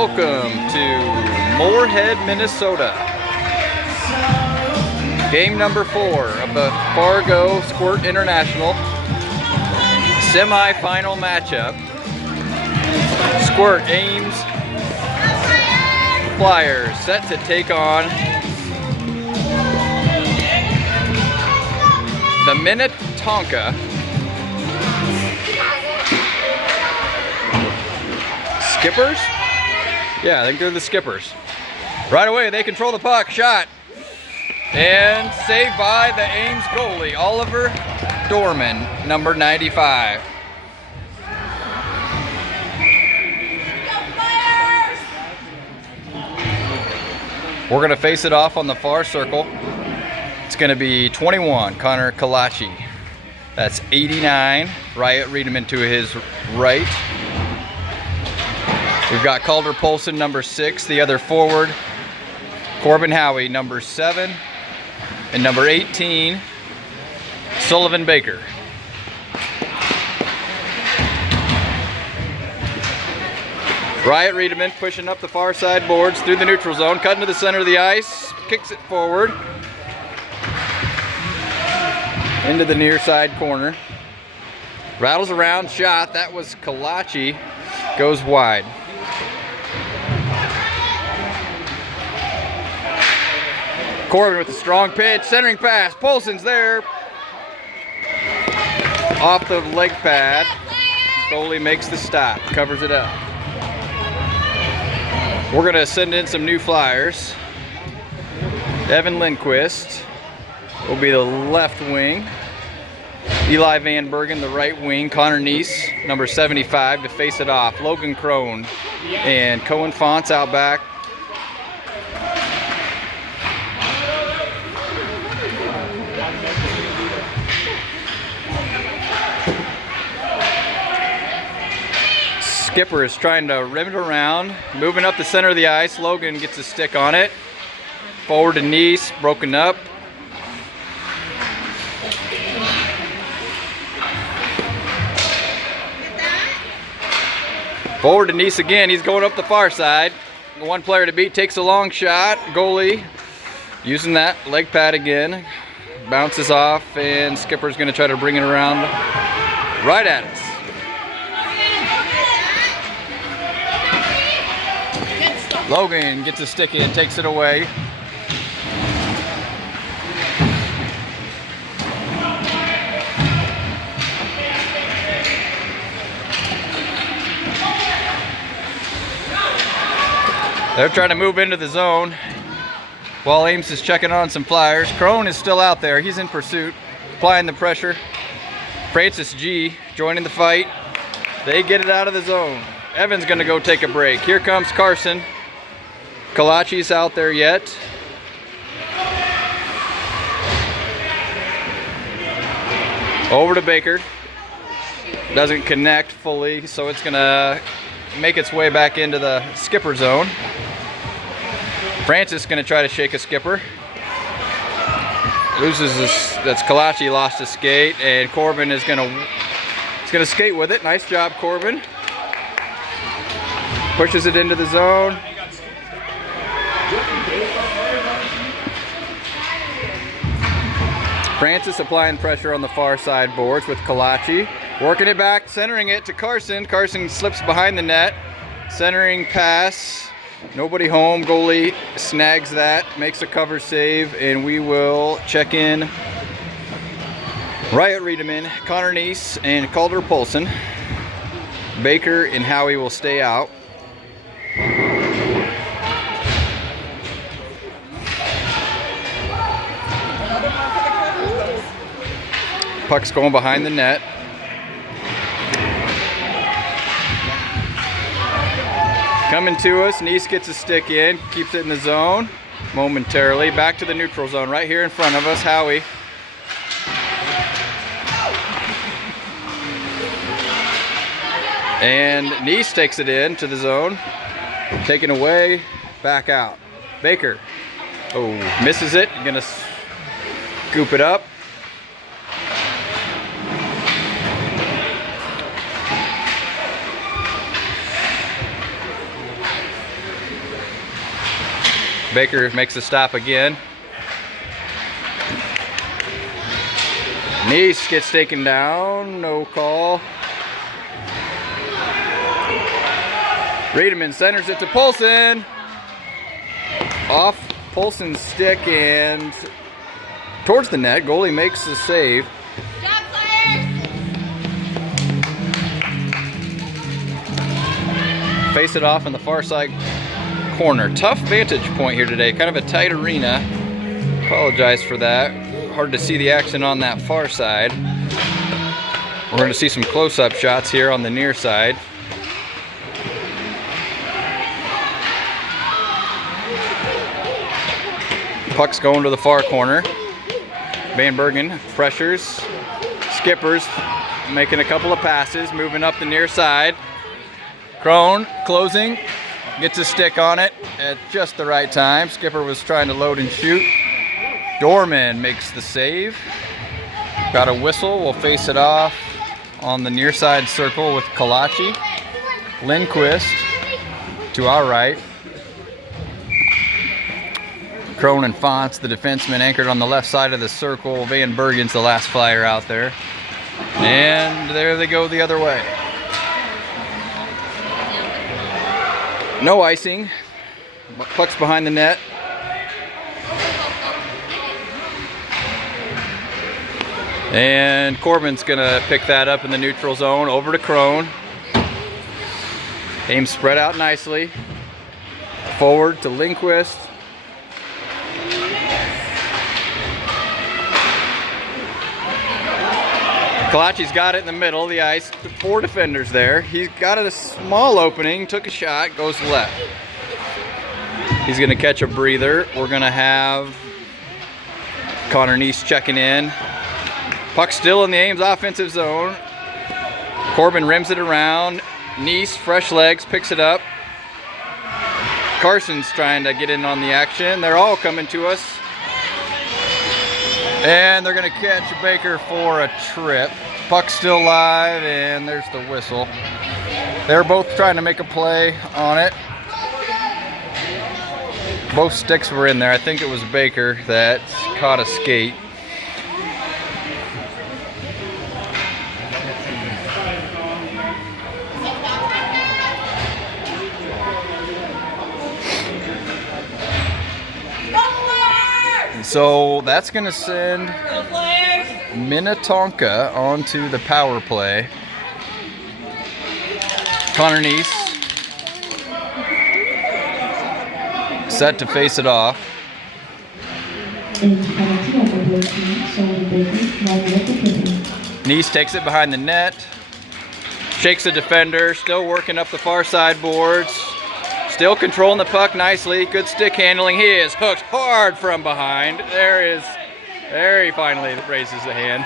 Welcome to Moorhead, Minnesota. Game number 4 of the Fargo Squirt International Semifinal matchup. Squirt Ames Flyers set to take on the Minnetonka Skippers? Yeah, I think they're the Skippers. Right away, they control the puck. Shot. And saved by the Ames goalie, Oliver Dorman, number 95. We're going to face it off on the far circle. It's going to be 21, Connor Kalachi. That's 89, Riot Riedemann to his right. We've got Calder Polson, number 6, the other forward. Corbin Howie, number 7. And number 18, Sullivan Baker. Riot Riedemann pushing up the far side boards through the neutral zone, cutting to the center of the ice, kicks it forward. Into the near side corner. Rattles around, shot. That was Kalachi. Goes wide. Corbin with a strong pitch, centering pass. Polson's there. Off the leg pad. Goalie makes the stop, covers it up. We're going to send in some new Flyers. Evan Lindquist will be the left wing. Eli Van Bergen, the right wing. Connor Neese, number 75, to face it off. Logan Crone and Cohen Fonts out back. Skipper is trying to rim it around, moving up the center of the ice. Logan gets a stick on it. Forward to Neese, broken up. Forward to Neese again, he's going up the far side. One player to beat, takes a long shot. Goalie using that leg pad again. Bounces off, and Skipper's gonna try to bring it around right at us. Logan gets a stick in, takes it away. They're trying to move into the zone while Ames is checking on some Flyers. Crone is still out there. He's in pursuit, applying the pressure. Francis G joining the fight. They get it out of the zone. Evan's going to go take a break. Here comes Carson. Kalachi's out there yet. Over to Baker. Doesn't connect fully, so it's going to make its way back into the skipper zone. Francis going to try to shake a skipper. Loses this. That's Kalachi, lost his skate, and Corbin is going to skate with it. Nice job, Corbin. Pushes it into the zone. Francis applying pressure on the far side boards with Kalachi. Working it back, centering it to Carson. Carson slips behind the net. Centering pass. Nobody home. Goalie snags that, makes a cover save, and we will check in Riot Riedemann, Connor Neese, and Calder Polson. Baker and Howie will stay out. Puck's going behind the net. Coming to us, Neese gets a stick in, keeps it in the zone momentarily. Back to the neutral zone, right here in front of us, Howie. And Neese takes it in to the zone. Taken away, back out. Baker, oh, misses it, gonna scoop it up. Baker makes a stop again. Nice gets taken down, no call. Riedemann centers it to Polson. Off Polson's stick and towards the net. Goalie makes the save. Face it off in the far side corner. Tough vantage point here today. Kind of a tight arena. Apologize for that. Hard to see the action on that far side. We're going to see some close-up shots here on the near side. Puck's going to the far corner. Van Bergen pressures. Skippers making a couple of passes, moving up the near side. Crone closing, gets a stick on it at just the right time. Skipper was trying to load and shoot. Dorman makes the save. Got a whistle, we'll face it off on the near side circle with Kalachi. Lindquist to our right. Crone and Fonts, the defenseman, anchored on the left side of the circle. Van Bergen's the last flyer out there. And there they go the other way. No icing. Puck's behind the net. And Corbin's gonna pick that up in the neutral zone. Over to Crone. Ames spread out nicely. Forward to Lindquist. Kalachi's got it in the middle of the ice. 4 defenders there. He's got a small opening, took a shot, goes left. He's gonna catch a breather. We're gonna have Connor Neese checking in. Puck still in the Ames offensive zone. Corbin rims it around. Neese, fresh legs, picks it up. Carson's trying to get in on the action. They're all coming to us. And they're gonna catch Baker for a trip. Puck's still live, and there's the whistle. They're both trying to make a play on it. Both sticks were in there. I think it was Baker that caught a skate. So that's going to send Minnetonka onto the power play. Connor Neese set to face it off. Neese takes it behind the net, shakes the defender, still working up the far side boards. Still controlling the puck nicely. Good stick handling. He is hooked hard from behind. There he finally raises the hand.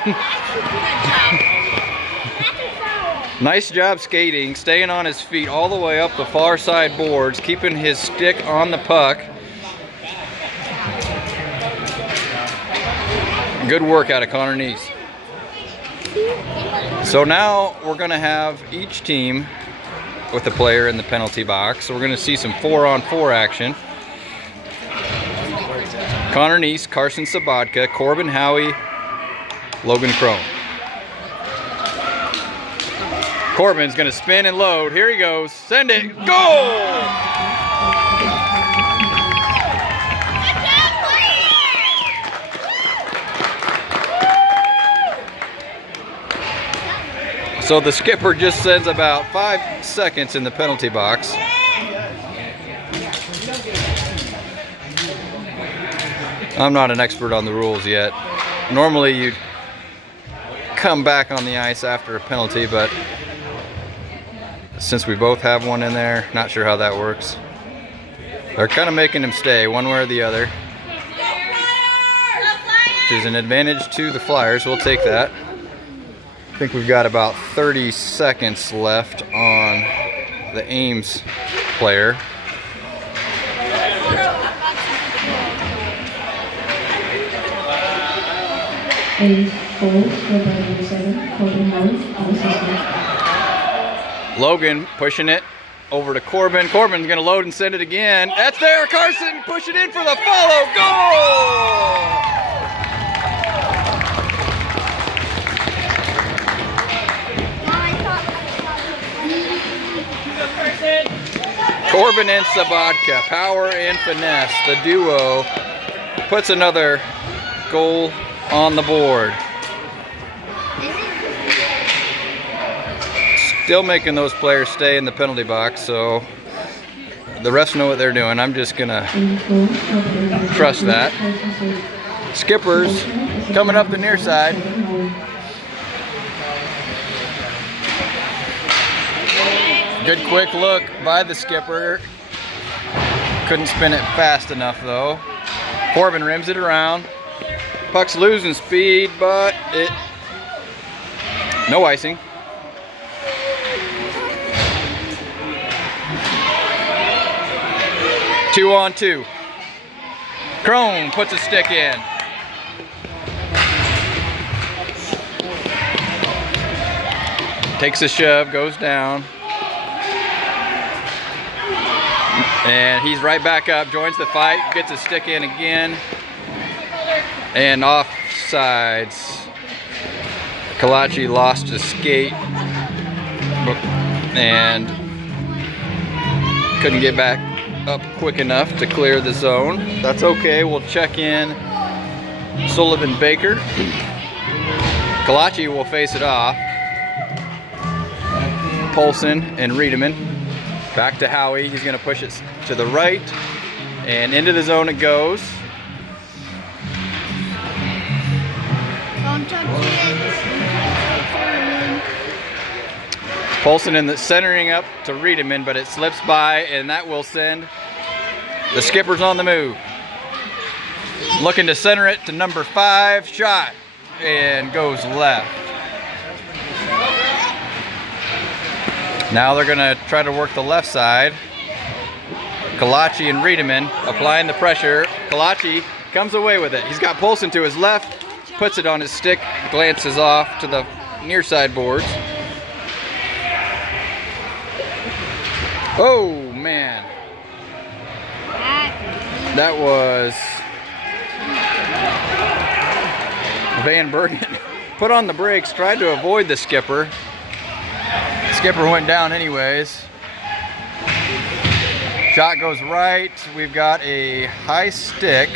Nice job skating, staying on his feet all the way up the far side boards, keeping his stick on the puck. Good work out of Connor Neese. So now we're going to have each team with a player in the penalty box. So we're going to see some 4-on-4 action. Connor Neese, Carson Sabatka, Corbin Howie, Logan Crone. Corbin's going to spin and load. Here he goes. Send it. Goal! So the skipper just sends about 5 seconds in the penalty box. I'm not an expert on the rules yet. Normally you'd come back on the ice after a penalty, but since we both have one in there, not sure how that works. They're kind of making him stay one way or the other, which is an advantage to the Flyers. We'll take that. I think we've got about 30 seconds left on the Ames player. Logan pushing it over to Corbin. Corbin's gonna load and send it again. That's there, Carson, push it in for the follow, goal! Corbin and Sabatka, power and finesse, the duo puts another goal on the board. Still making those players stay in the penalty box, so the refs know what they're doing. I'm just gonna trust that. Skippers coming up the near side. Good quick look by the skipper. Couldn't spin it fast enough though. Corbin rims it around. Puck's losing speed, but no icing. Two on two. Crone puts a stick in. Takes a shove, goes down. And he's right back up, joins the fight, gets a stick in again. And offsides. Kalachi lost his skate and couldn't get back up quick enough to clear the zone. That's okay, we'll check in Sullivan Baker. Kalachi will face it off. Polson and Riedemann. Back to Howie, he's gonna push it to the right and into the zone it goes. Don't touch it. Polson in the centering up to Riedemann, but it slips by and that will send the Skippers on the move. Looking to center it to number 5, shot, and goes left. Now they're gonna try to work the left side. Kalachi and Riedemann applying the pressure. Kalachi comes away with it. He's got Polson to his left, puts it on his stick, glances off to the near side boards. Oh man. That was Van Bergen. Put on the brakes, tried to avoid the skipper. Skipper went down anyways. Shot goes right. We've got a high stick.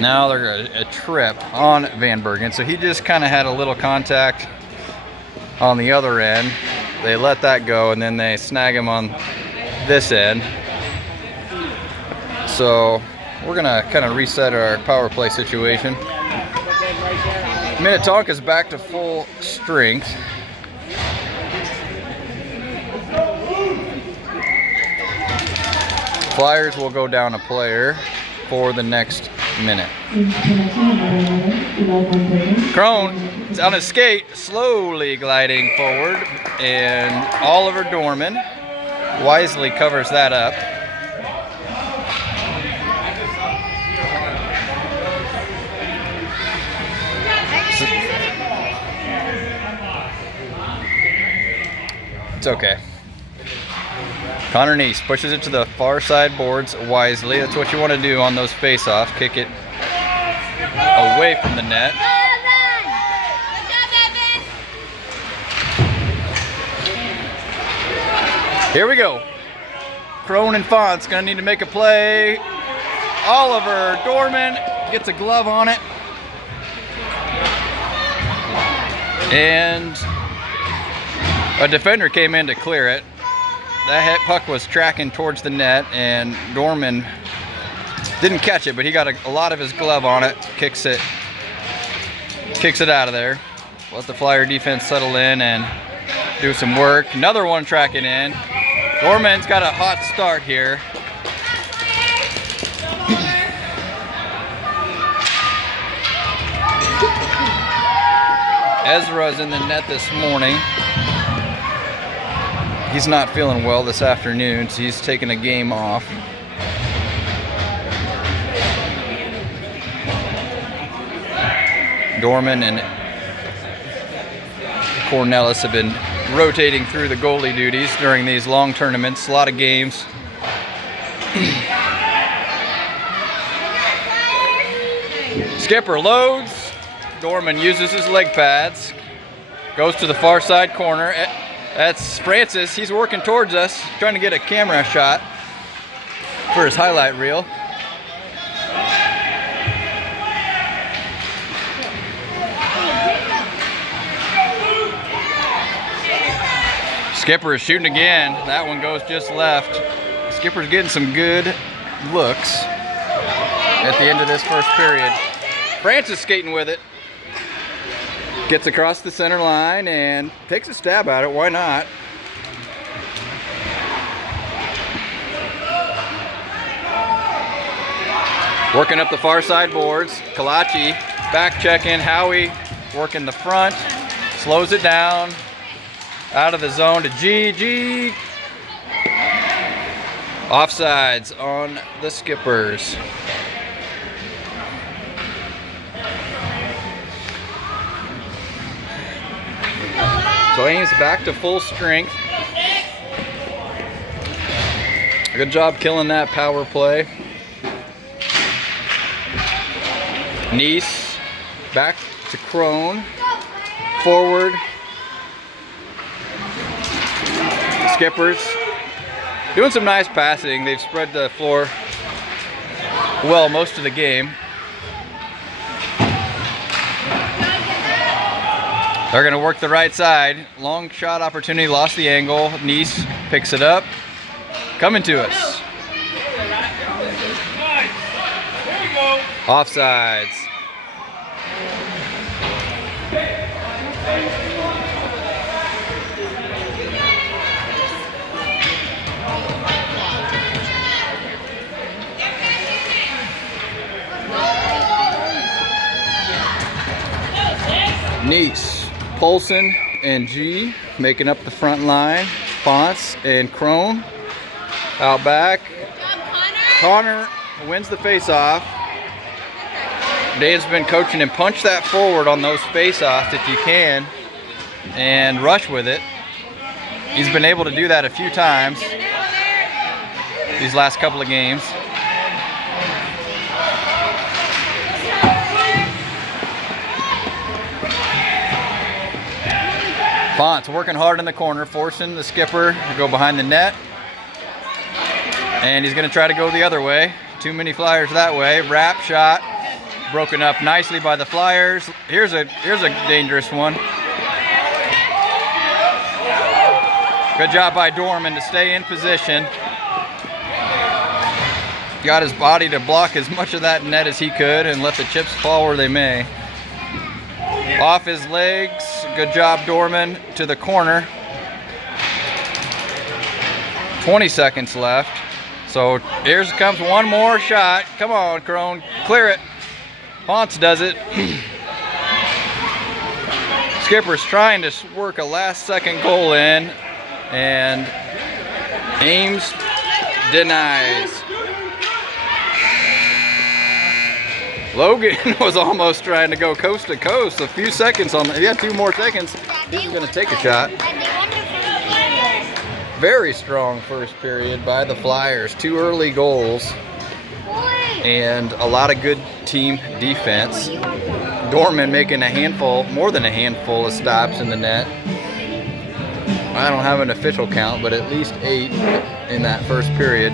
Now they're a trip on Van Bergen. So he just kind of had a little contact on the other end. They let that go and then they snag him on this end. So we're gonna kind of reset our power play situation. Minnetonka's back to full strength. Flyers will go down a player for the next minute. Crone is on his skate, slowly gliding forward, and Oliver Dorman wisely covers that up. It's okay. Connor Neese pushes it to the far side boards wisely. That's what you want to do on those face-offs. Kick it away from the net. Here we go. Crone and Font's gonna need to make a play. Oliver Dorman gets a glove on it. And a defender came in to clear it. That puck was tracking towards the net and Dorman didn't catch it, but he got a lot of his glove on it. Kicks it out of there. Let the Flyer defense settle in and do some work. Another one tracking in. Dorman's got a hot start here. Ezra's in the net this morning. He's not feeling well this afternoon, so he's taking a game off. Dorman and Cornelis have been rotating through the goalie duties during these long tournaments. A lot of games. Skipper loads. Dorman uses his leg pads. Goes to the far side corner. That's Francis. He's working towards us, trying to get a camera shot for his highlight reel. Skipper is shooting again. That one goes just left. Skipper's getting some good looks at the end of this first period. Francis skating with it. Gets across the center line and takes a stab at it. Why not? Working up the far side boards. Kalachi back checking. Howie working the front. Slows it down. Out of the zone to G. Offsides on the Skippers. So Ames back to full strength. Good job killing that power play. Nice back to Crone. Forward. Skippers doing some nice passing. They've spread the floor well most of the game. They're going to work the right side. Long shot opportunity, lost the angle. Nice picks it up. Coming to us. Offsides. Nice. Polson and G making up the front line. Fonts and Crone out back. Connor wins the face-off. Dave's been coaching him. Punch that forward on those face-offs if you can and rush with it. He's been able to do that a few times these last couple of games. Fonts working hard in the corner, forcing the Skipper to go behind the net. And he's going to try to go the other way. Too many Flyers that way. Wrap shot. Broken up nicely by the Flyers. Here's a dangerous one. Good job by Dorman to stay in position. Got his body to block as much of that net as he could and let the chips fall where they may. Off his legs. Good job, Dorman, to the corner. 20 seconds left. So here comes one more shot. Come on, Crone. Clear it. Ponce does it. Skipper's trying to work a last-second goal in, and Ames denies. Logan was almost trying to go coast to coast. A few seconds on. He had 2 more seconds. He's going to take a shot. Very strong first period by the Flyers. 2 early goals and a lot of good team defense. Dorman making a handful, more than a handful of stops in the net. I don't have an official count, but at least 8 in that first period.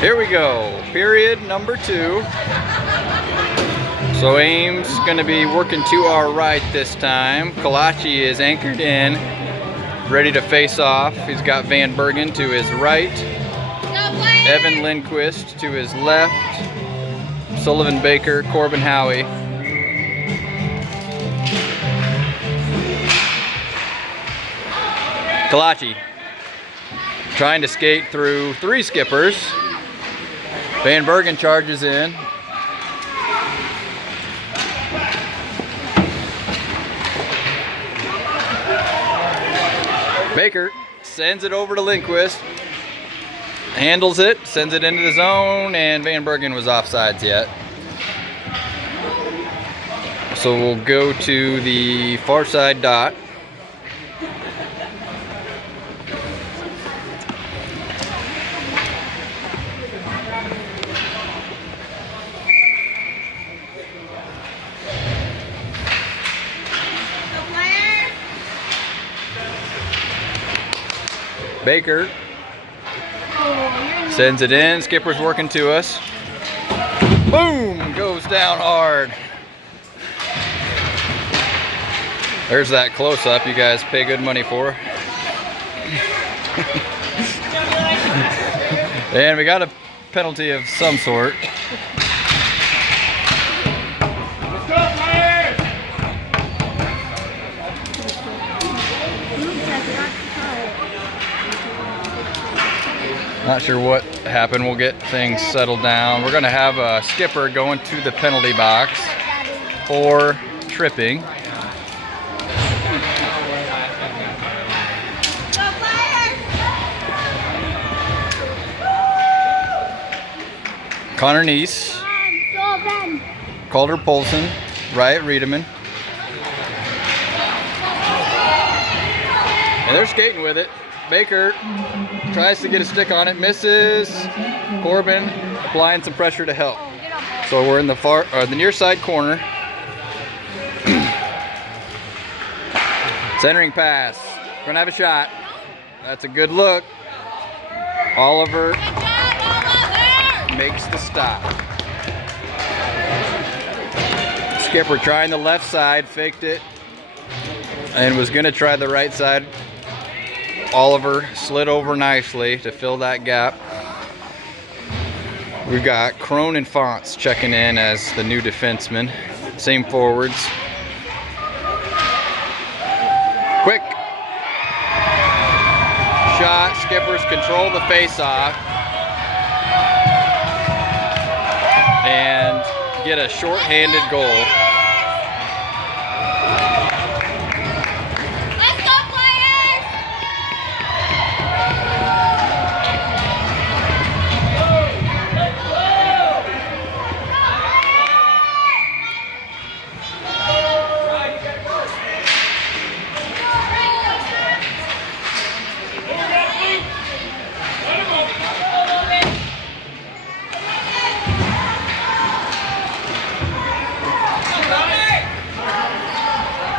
Here we go, period number 2. So Ames going to be working to our right this time. Kalachi is anchored in. ready to face off. He's got Van Bergen to his right, Evan Lindquist to his left, Sullivan Baker, Corbin Howie. Kalachi trying to skate through 3 skippers. Van Bergen charges in. Baker sends it over to Lindquist, handles it, sends it into the zone, and Van Bergen was offsides yet. So we'll go to the far side dot. Baker sends it in. Skipper's working to us. Boom! Goes down hard. There's that close-up you guys pay good money for. And we got a penalty of some sort. Not sure what happened. We'll get things settled down. We're going to have a skipper going to the penalty box for tripping. Connor Neese, Calder Polson, Riot Riedemann. And they're skating with it. Baker tries to get a stick on it, misses. Corbin applying some pressure to help. So we're in the near side corner. Centering pass. Gonna have a shot. That's a good look. Oliver makes the stop. Skipper trying the left side, faked it, and was gonna try the right side. Oliver slid over nicely to fill that gap. We've got Crone and Fonts checking in as the new defenseman. Same forwards. Quick shot. Skippers control the face-off and get a short-handed goal.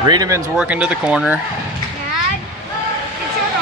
Riedemann's working to the corner. Dad, it's your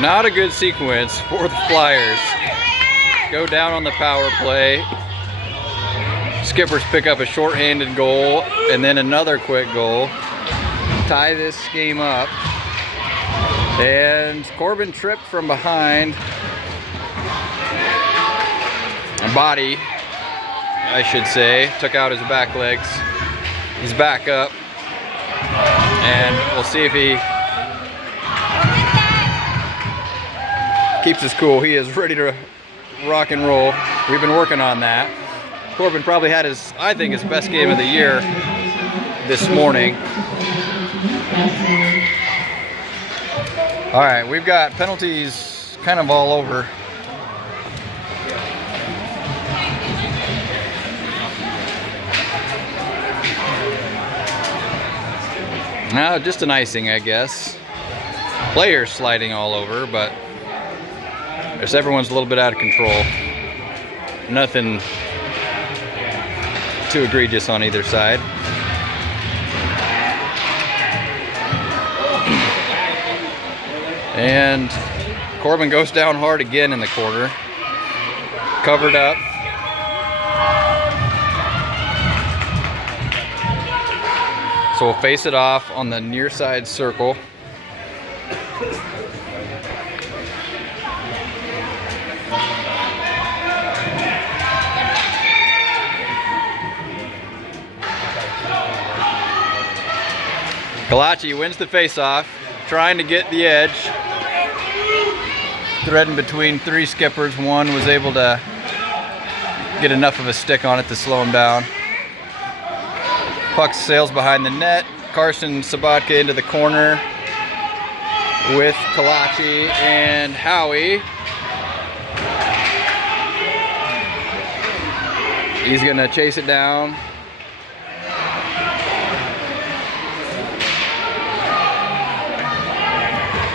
Not a good sequence for the Flyers. Go down on the power play. Skippers pick up a shorthanded goal and then another quick goal. Tie this game up. And Corbin tripped from behind. A body, I should say, took out his back legs. He's back up. And we'll see if he keeps his cool. He is ready to rock and roll. We've been working on that. Corbin probably had his, I think, his best game of the year this morning. All right, we've got penalties kind of all over. No, just an icing, I guess. Players sliding all over, but everyone's a little bit out of control. Nothing too egregious on either side. And Corbin goes down hard again in the corner. Covered up. So we'll face it off on the near side circle. Kalachi wins the face-off, trying to get the edge. Threading between three skippers. One was able to get enough of a stick on it to slow him down. Puck sails behind the net. Carson Sabatka into the corner with Kalachi and Howie. He's gonna chase it down.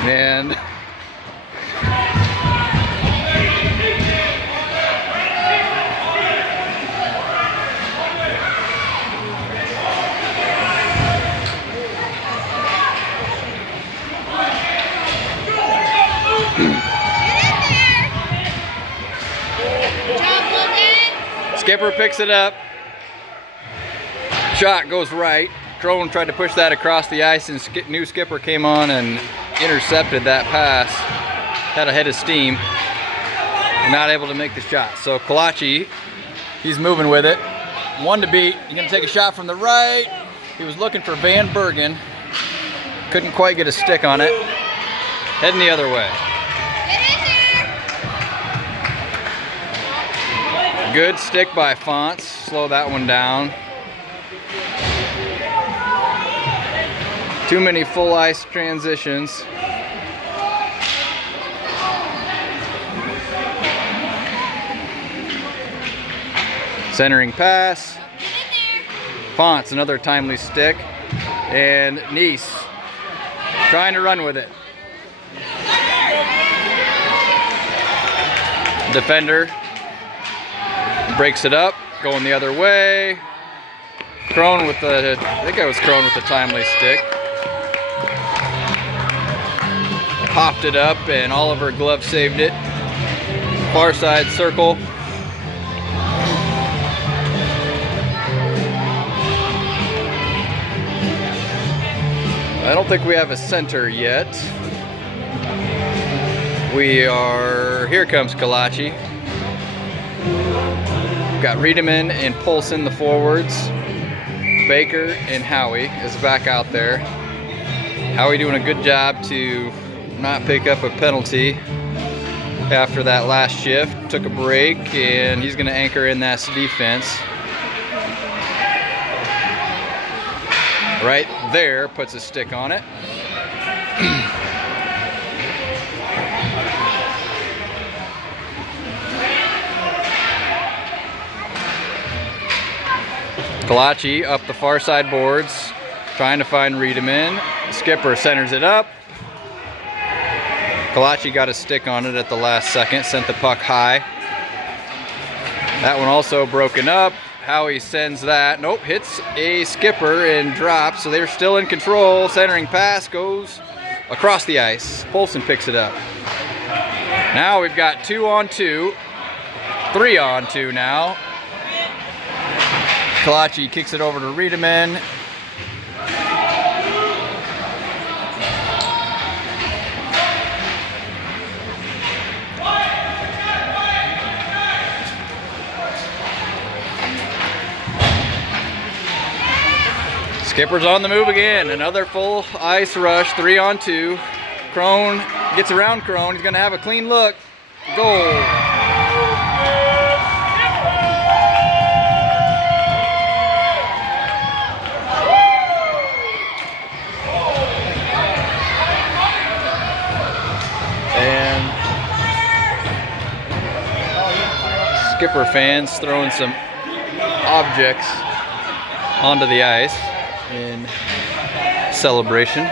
And Skipper picks it up. Shot goes right. Crone tried to push that across the ice, and new skipper came on and intercepted that pass. Had a head of steam. Not able to make the shot. So Kalachi, he's moving with it. One to beat. He's gonna take a shot from the right. He was looking for Van Bergen. Couldn't quite get a stick on it. Heading the other way. Good stick by Fonts. Slow that one down. Too many full ice transitions. Centering pass. Fonts, another timely stick. And Neese trying to run with it. Defender breaks it up, going the other way. Crone with the, I think it was Crone with the timely stick. Popped it up and Oliver Glove saved it. Far side circle. I don't think we have a center yet. We are, here comes Kalachi. Got Riedemann and Polson, the forwards. Baker and Howie is back out there. Howie doing a good job to not pick up a penalty after that last shift. Took a break and he's gonna anchor in that defense. Right there, puts a stick on it. Kalachi up the far side boards, trying to find Riedemann. Skipper centers it up. Kalachi got a stick on it at the last second, sent the puck high. That one also broken up. Howie sends that, nope, hits a skipper and drops, so they're still in control. Centering pass goes across the ice. Polson picks it up. Now we've got 2-on-2, 3-on-2 now. Kalachi kicks it over to Riedemann. Skipper's on the move again. Another full ice rush, 3-on-2. Crone gets around Crone. He's gonna have a clean look. Goal. Skipper fans throwing some objects onto the ice in celebration.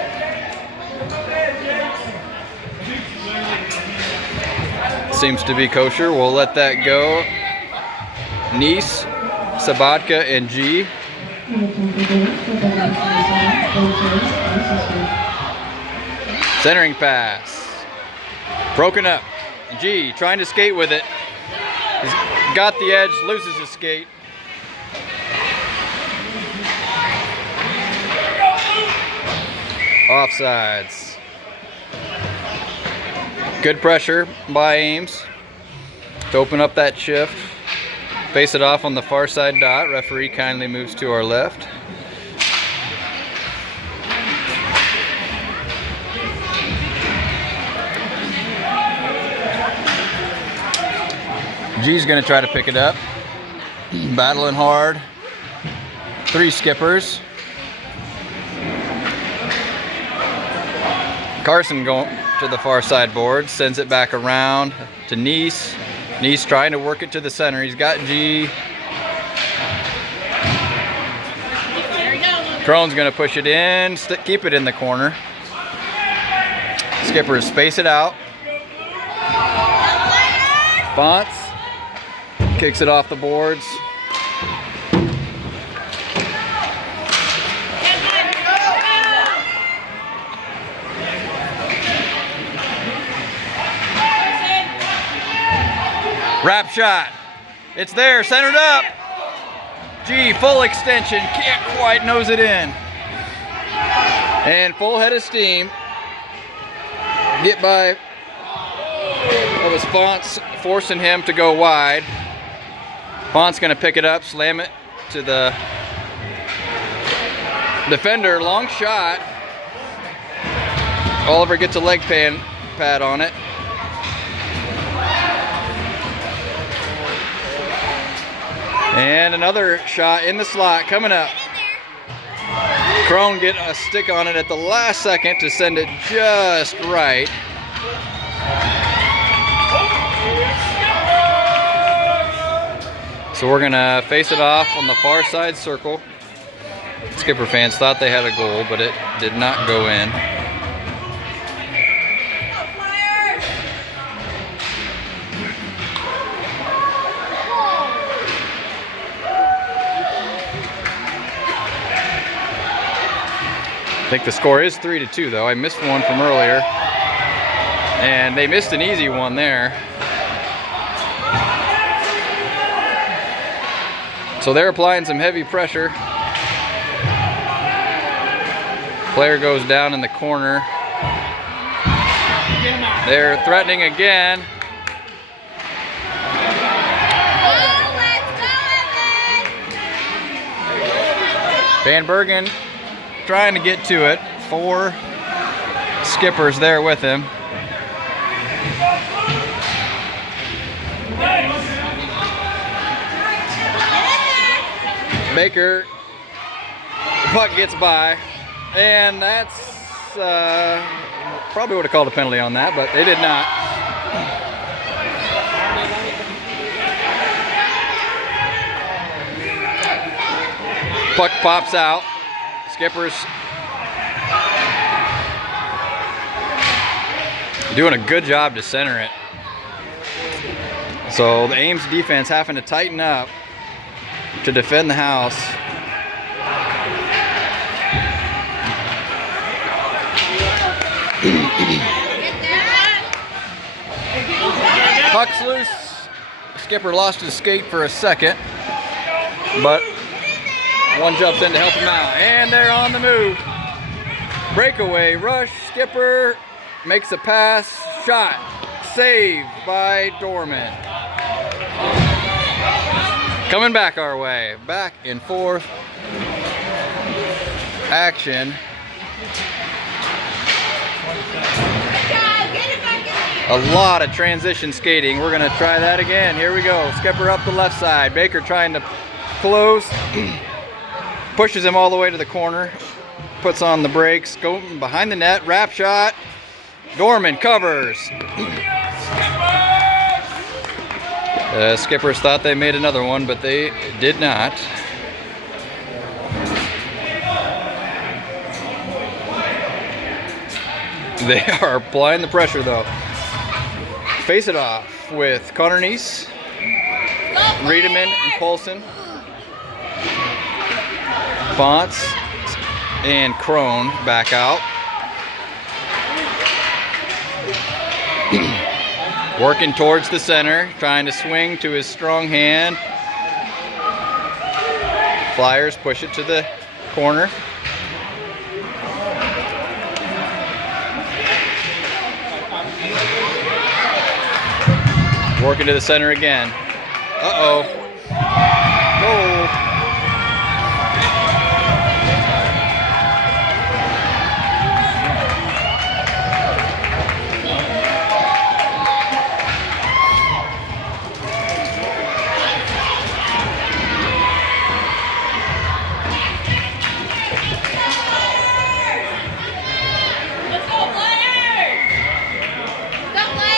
Seems to be kosher. We'll let that go. Niece, Sabatka, and G. Centering pass. Broken up. G trying to skate with it. He's got the edge, loses his skate. Offsides. Good pressure by Ames to open up that shift. Face it off on the far side dot. Referee kindly moves to our left. G's gonna try to pick it up. Battling hard. 3 skippers. Carson going to the far side board, sends it back around to Niece. Niece trying to work it to the center. He's got G. Crone's gonna push it in, keep it in the corner. Skippers space it out. Fonts kicks it off the boards. Wrap shot. It's there, centered up. G, full extension, can't quite nose it in. And full head of steam. Get by. That was Fonts forcing him to go wide. Font's gonna pick it up, slam it to the defender. Long shot. Oliver gets a leg pad on it. And another shot in the slot coming up. Crone get a stick on it at the last second to send it just right. So we're gonna face it off on the far side circle. Skipper fans thought they had a goal, but it did not go in. I think the score is 3-2 though. I missed one from earlier. And they missed an easy one there. So they're applying some heavy pressure. Player goes down in the corner. They're threatening again. Van Bergen trying to get to it. 4 skippers there with him. Baker, the puck gets by, and that's probably would have called a penalty on that, but they did not. Puck pops out. Skippers doing a good job to center it. So the Ames defense having to tighten up to defend the house. Puck's loose. Skipper lost his skate for a second, but one jumps in to help him out, and they're on the move. Breakaway, rush, Skipper makes a pass, shot, saved by Dorman. Coming back our way, back and forth action. A lot of transition skating. We're gonna try that again. Here we go. Skipper up the left side. Baker trying to close. Pushes him all the way to the corner. Puts on the brakes. Going behind the net. Wrap shot. Dorman covers. Skippers thought they made another one, but they did not. They are applying the pressure though. Face it off with Connor Neese, Riedemann and Polson, Fonts and Crone back out. Working towards the center, trying to swing to his strong hand. Flyers push it to the corner. Working to the center again. Uh-oh. Goal.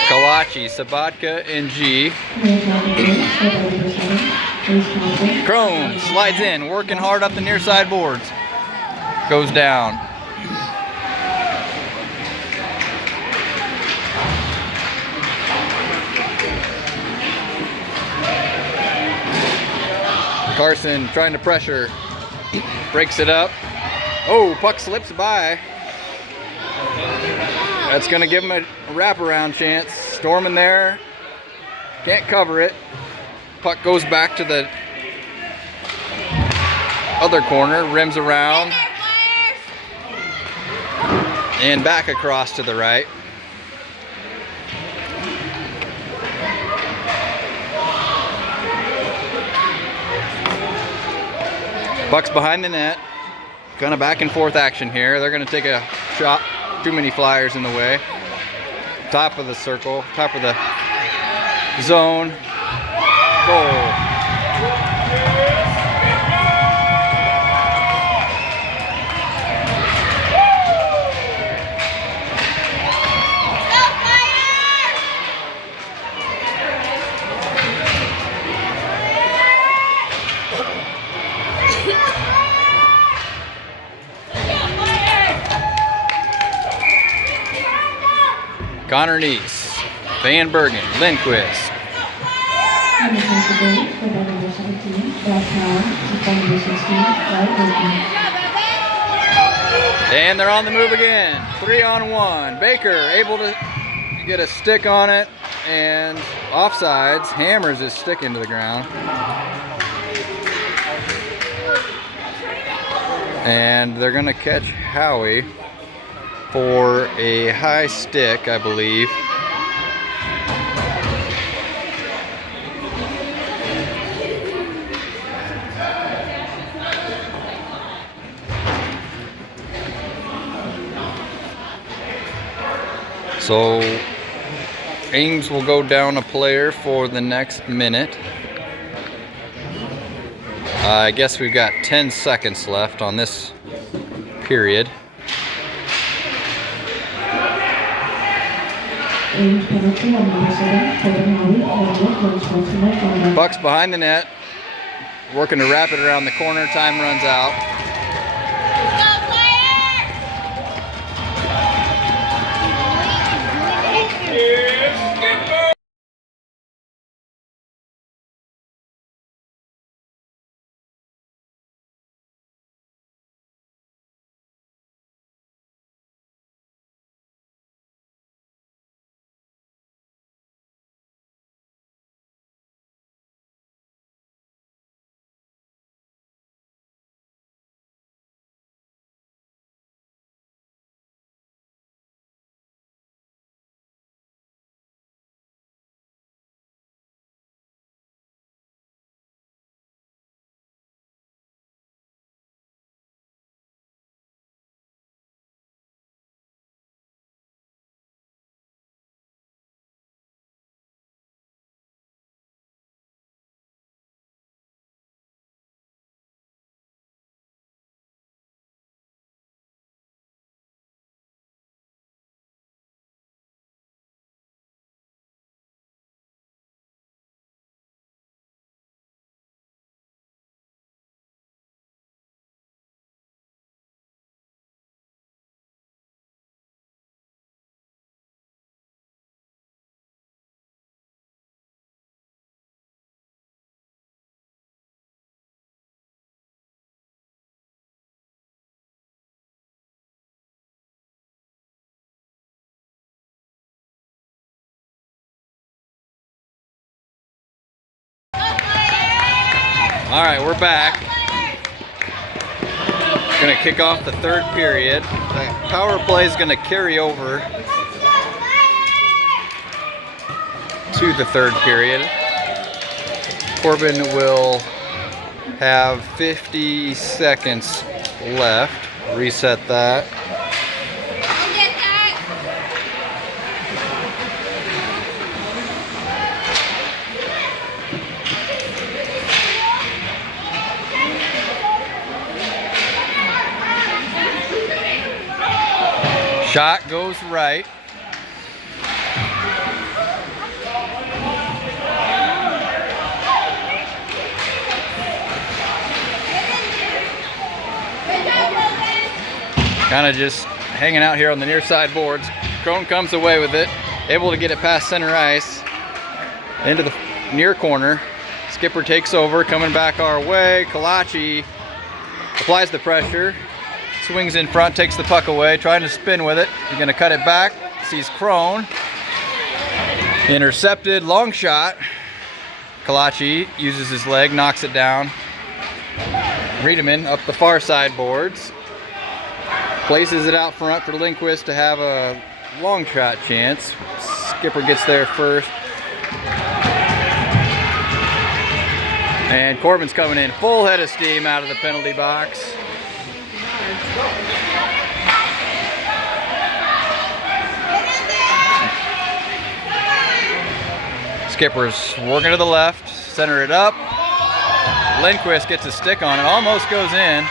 Kalachi, Sabatka, and G. Crone slides in, working hard up the near side boards. Goes down. Carson trying to pressure. Breaks it up. Oh, puck slips by. That's going to give him a wraparound chance. Storming there. Can't cover it. Puck goes back to the other corner. Rims around. And back across to the right. Puck's behind the net. Kind of back and forth action here. They're going to take a shot. Too many Flyers in the way. Top of the circle, top of the zone. Goal. Connor Neese, Van Bergen, Lindquist. And they're on the move again. 3-on-1. Baker able to get a stick on it, and offsides, hammers his stick into the ground. And they're gonna catch Howie for a high stick, I believe. So Ames will go down a player for the next minute. I guess we've got 10 seconds left on this period. Buck's behind the net, working to wrap it around the corner. Time runs out. All right, we're back. Gonna kick off the third period. The power play is gonna carry over to the third period. Corbin will have 50 seconds left. Reset that. Shot goes right. Kind of just hanging out here on the near side boards. Crone comes away with it, able to get it past center ice into the near corner. Skipper takes over, coming back our way. Kalachi applies the pressure, swings in front, takes the puck away, trying to spin with it. He's gonna cut it back, sees Crone. Intercepted, long shot. Kalachi uses his leg, knocks it down. Riedemann up the far side boards. Places it out front for Lindquist to have a long shot chance. Skipper gets there first. And Corbin's coming in full head of steam out of the penalty box. Skipper's working to the left, center it up. Lindquist gets a stick on it, almost goes in.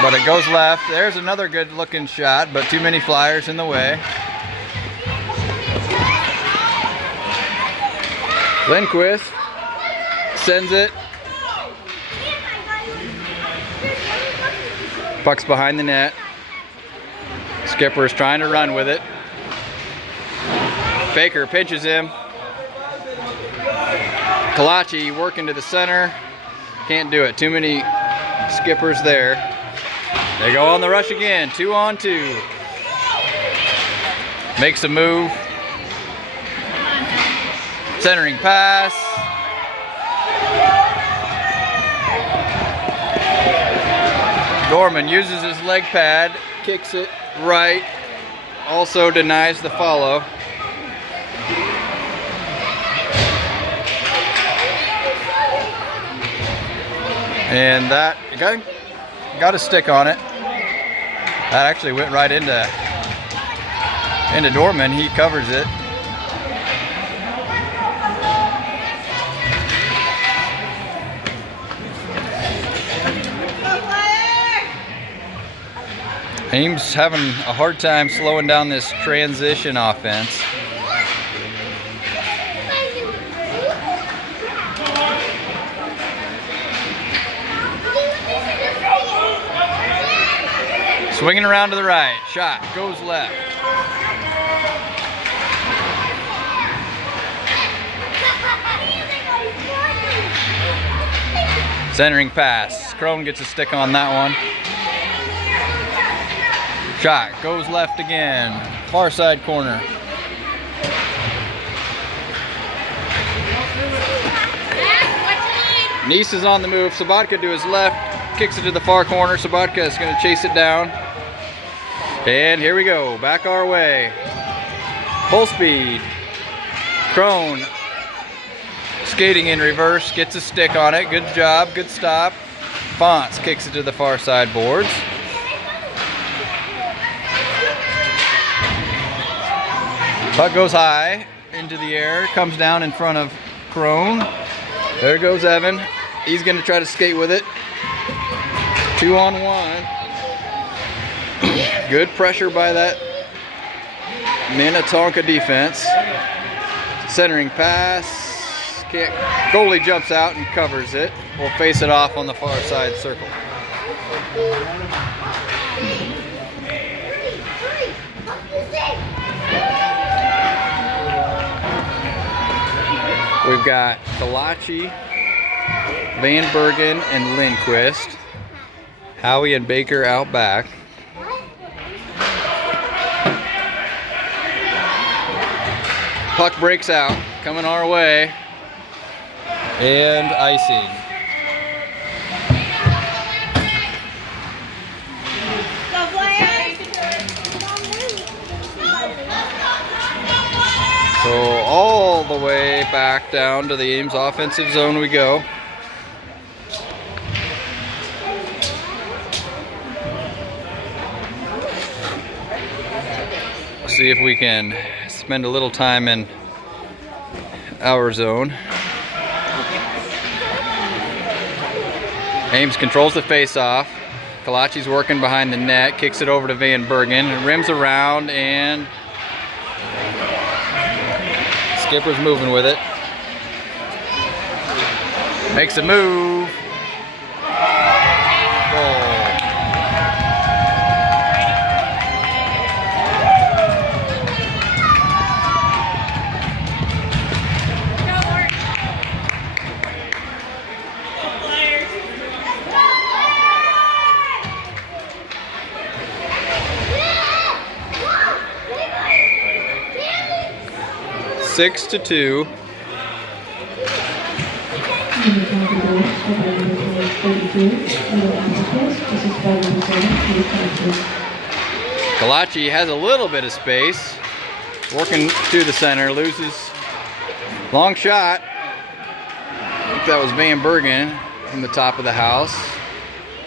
But it goes left. There's another good looking shot, but too many Flyers in the way. Lindquist sends it. Puck's behind the net. Skipper's trying to run with it. Baker pinches him. Kalachi working to the center. Can't do it. Too many Skippers there. They go on the rush again, 2-on-2. Makes a move. Centering pass. Dorman uses his leg pad, kicks it right, also denies the follow. And that got a stick on it. That actually went right into Dorman. He covers it. Ames having a hard time slowing down this transition offense. Swinging around to the right, shot goes left. Centering pass, Crone gets a stick on that one. Shot goes left again, far side corner. Nice is on the move, Sabatka to his left, kicks it to the far corner. Sabatka is going to chase it down. And here we go, back our way. Full speed. Crone skating in reverse, gets a stick on it. Good job, good stop. Fonts kicks it to the far side boards. Puck goes high into the air, comes down in front of Crone. There goes Evan. He's going to try to skate with it. 2-on-1. Good pressure by that Minnetonka defense. Centering pass. Goalie jumps out and covers it. We'll face it off on the far side circle. We've got Kalachi, Van Bergen, and Lindquist. Howie and Baker out back. Puck breaks out, coming our way. And icing. So all the way back down to the Ames offensive zone we go. See if we can spend a little time in our zone. Ames controls the face-off. Kalachi's working behind the net, kicks it over to Van Bergen, rims around, and Skipper's moving with it. Makes a move. Goal. Six to 2. Kalachi has a little bit of space. Working to the center, loses. Long shot. I think that was Van Bergen from the top of the house.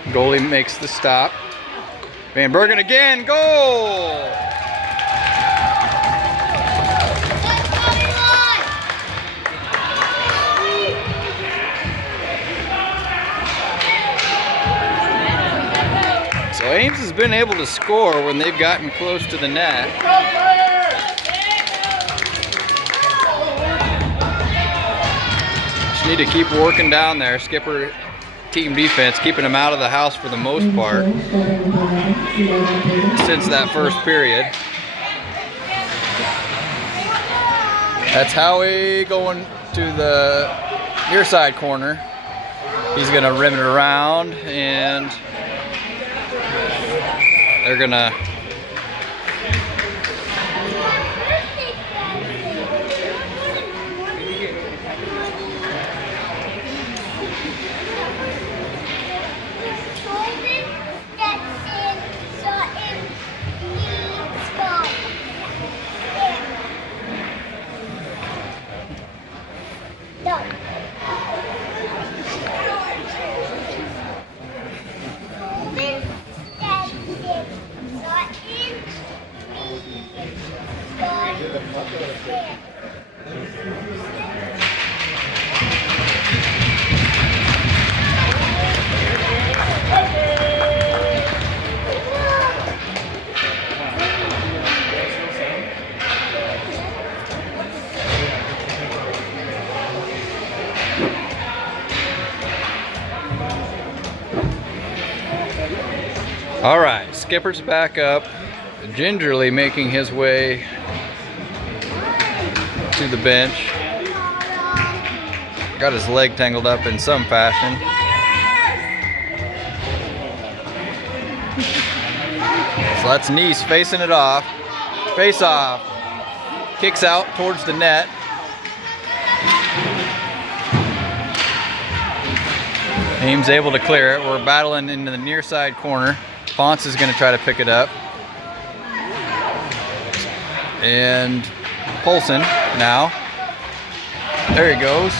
Goalie makes the stop. Van Bergen again, goal! So Ames has been able to score when they've gotten close to the net. Just need to keep working down there. Skipper team defense keeping them out of the house for the most part since that first period. That's Howie going to the near side corner. He's gonna rim it around, and they're gonna all right, Skipper's back up, gingerly making his way to the bench. Got his leg tangled up in some fashion. So that's Neese facing it off. Face off. Kicks out towards the net. Ames able to clear it. We're battling into the near side corner. Fonts is going to try to pick it up. And Polson now. There he goes.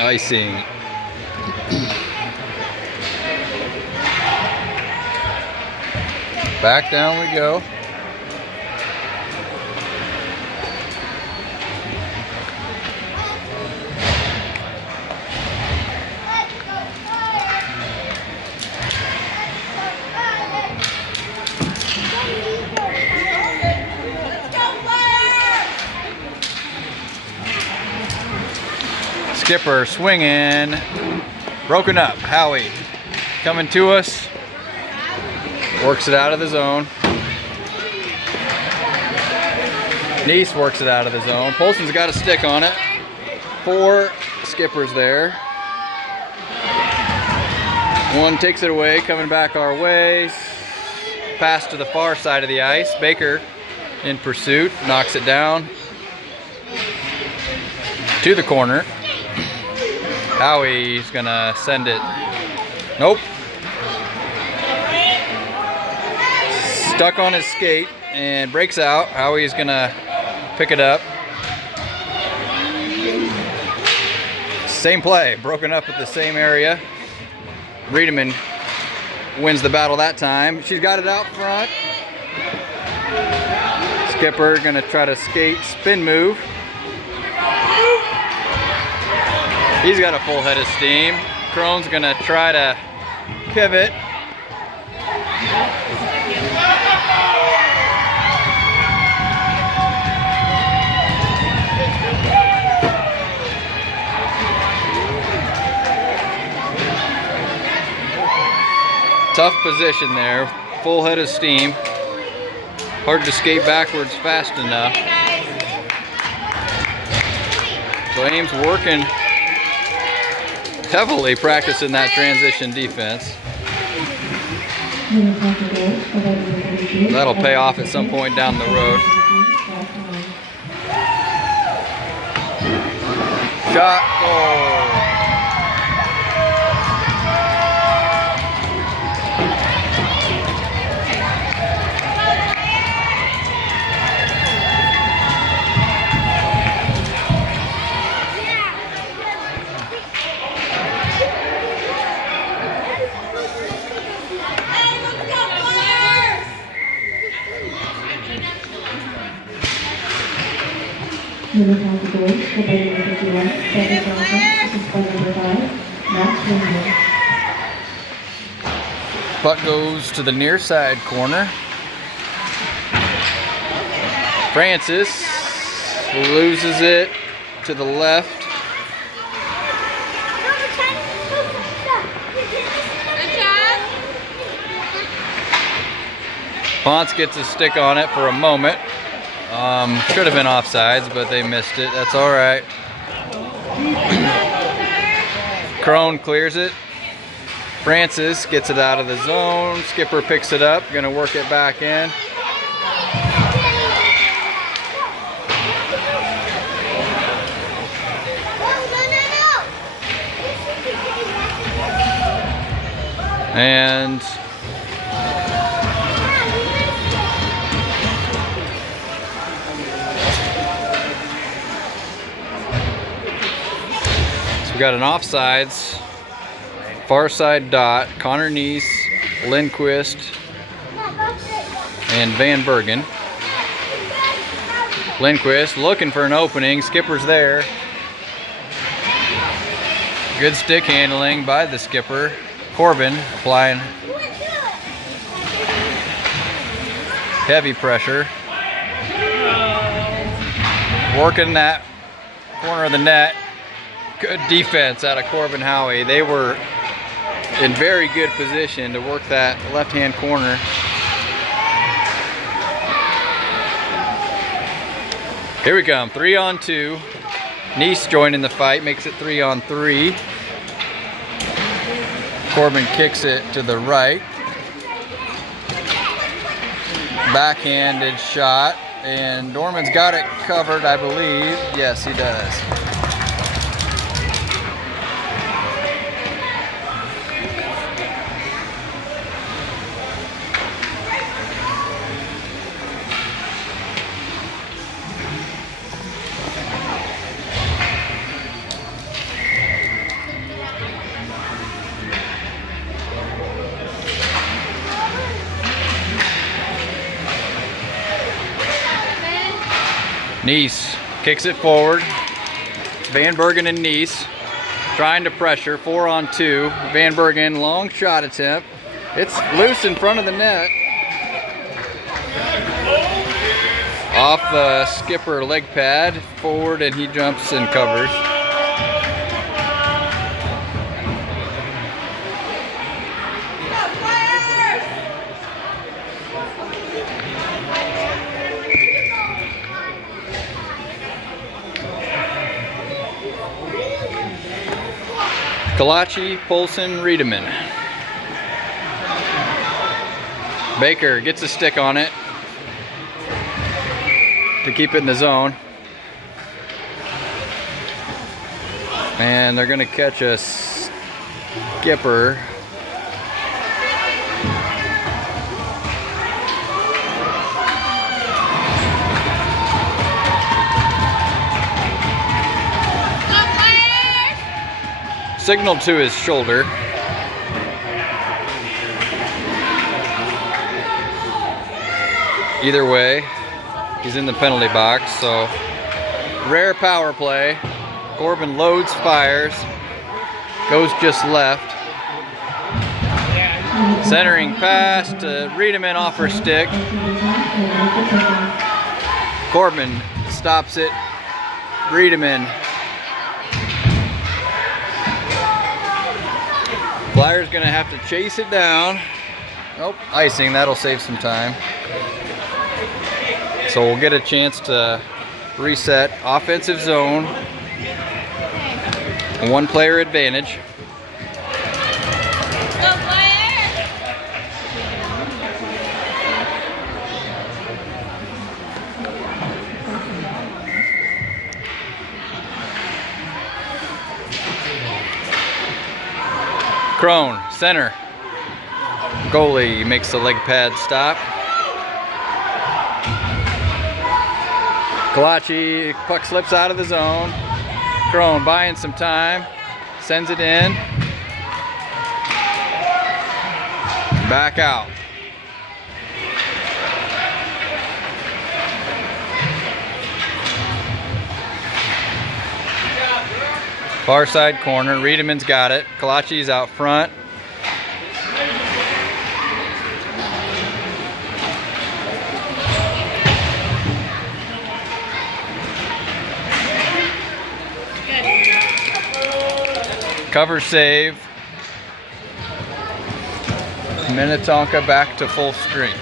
Icing. Back down we go. Skipper swinging, broken up. Howie coming to us, works it out of the zone. Neese works it out of the zone. Polson's got a stick on it. 4 Skippers there. One takes it away, coming back our way. Pass to the far side of the ice. Baker in pursuit, knocks it down. to the corner. Howie's gonna send it. Nope. Stuck on his skate and breaks out. Howie's gonna pick it up. Same play, broken up at the same area. Riedemann wins the battle that time. She's got it out front. Skipper gonna try to skate, spin move. He's got a full head of steam. Krone's gonna try to pivot. Tough position there, full head of steam. Hard to skate backwards fast enough. So Ames working heavily, practicing that transition defense. That'll pay off at some point down the road. Shot, goal. Minnetonka goals for by number 51, Semifinal, assist by number 5, Max. Puck goes to the near side corner. Francis loses it to the left. Ponce gets a stick on it for a moment. Should have been offsides, but they missed it. That's all right. Crone clears it. Francis gets it out of the zone. Skipper picks it up. Gonna work it back in. And we got an offsides, far side dot, Connor Neese, Lindquist, and Van Bergen. Lindquist looking for an opening, skipper's there. Good stick handling by the skipper. Corbin applying heavy pressure. Working that corner of the net. Good defense out of Corbin Howie. They were in very good position to work that left-hand corner. Here we come, 3-on-2. Neese joining the fight, makes it 3-on-3. Corbin kicks it to the right. Backhanded shot, and Dorman's got it covered, I believe. Yes, he does. Neese kicks it forward. Van Bergen and Neese trying to pressure, 4-on-2. Van Bergen, long shot attempt. It's loose in front of the net. Off the skipper leg pad, forward, and he jumps and covers. Kalachi, Polson, Riedemann. Baker gets a stick on it to keep it in the zone. And they're gonna catch a skipper. Signal to his shoulder. Either way, he's in the penalty box, so rare power play. Corbin loads, fires, goes just left. Centering pass to Riedemann off her stick. Corbin stops it. Riedemann. Flyer's gonna have to chase it down. Oh, icing, that'll save some time. So we'll get a chance to reset offensive zone. One player advantage. Go player! Crone, center. Goalie makes the leg pad stop. Kalachi, puck slips out of the zone. Crone buying some time, sends it in. Back out. Far side corner, Riedemann's got it. Kalachi's out front. Cover save. Minnetonka back to full strength.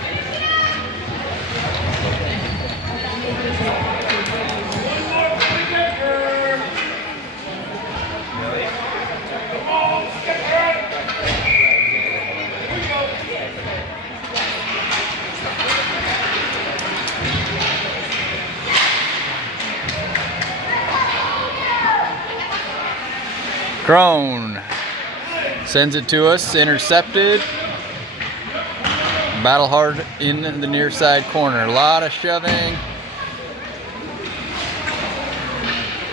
Crone sends it to us, intercepted. Battle hard in the near side corner. A lot of shoving.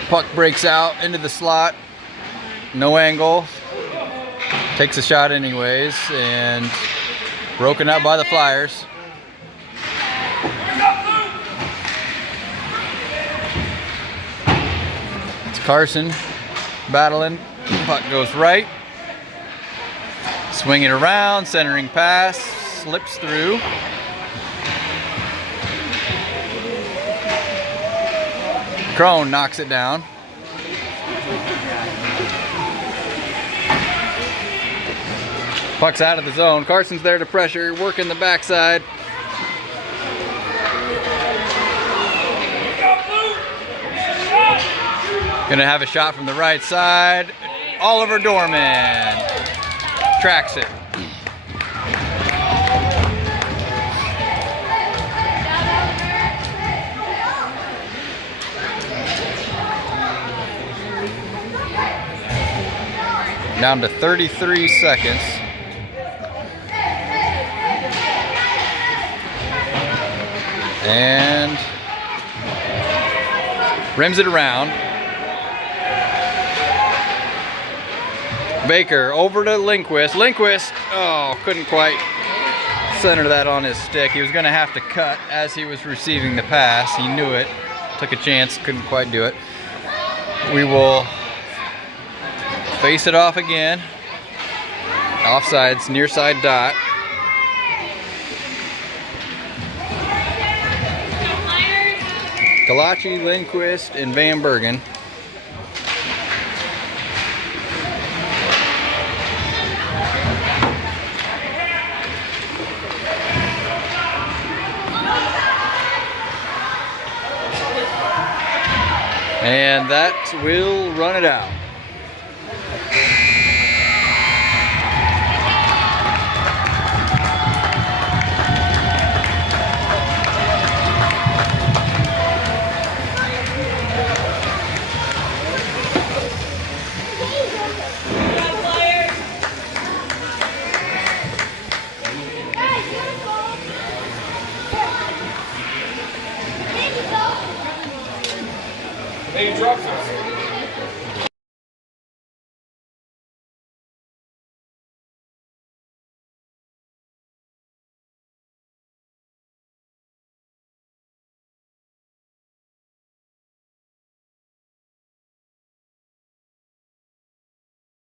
Puck breaks out into the slot. No angle. Takes a shot anyways, and broken up by the Flyers. It's Carson battling. Puck goes right. Swing it around, centering pass, slips through. Crone knocks it down. Puck's out of the zone. Carson's there to pressure, working the backside. Gonna have a shot from the right side. Oliver Dorman tracks it. Down to 33 seconds. And rims it around. Baker over to Lindquist. Lindquist, oh, couldn't quite center that on his stick. He was going to have to cut as he was receiving the pass. He knew it. Took a chance, couldn't quite do it. We will face it off again. Offsides, near side dot. Kalachi, Lindquist, and Van Bergen. And that will run it out. Hey, drop some.